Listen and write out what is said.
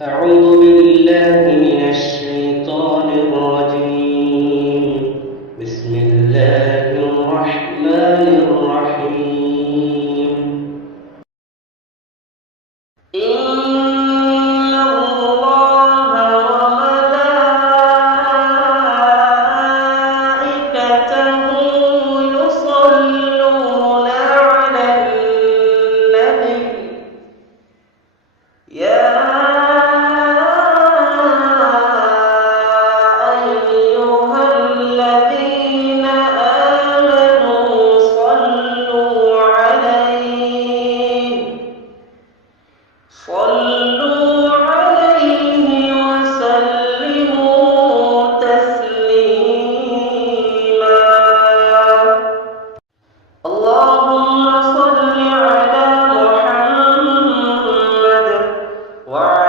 أعوذ بالله من الشيطان الرجيم. بسم الله الرحمن الرحيم. إن الله وملائكته يصلون على النبي يا أيها الذين آمنوا صلوا عليه وسلموا تسليما. اللهم صل على محمد وعلى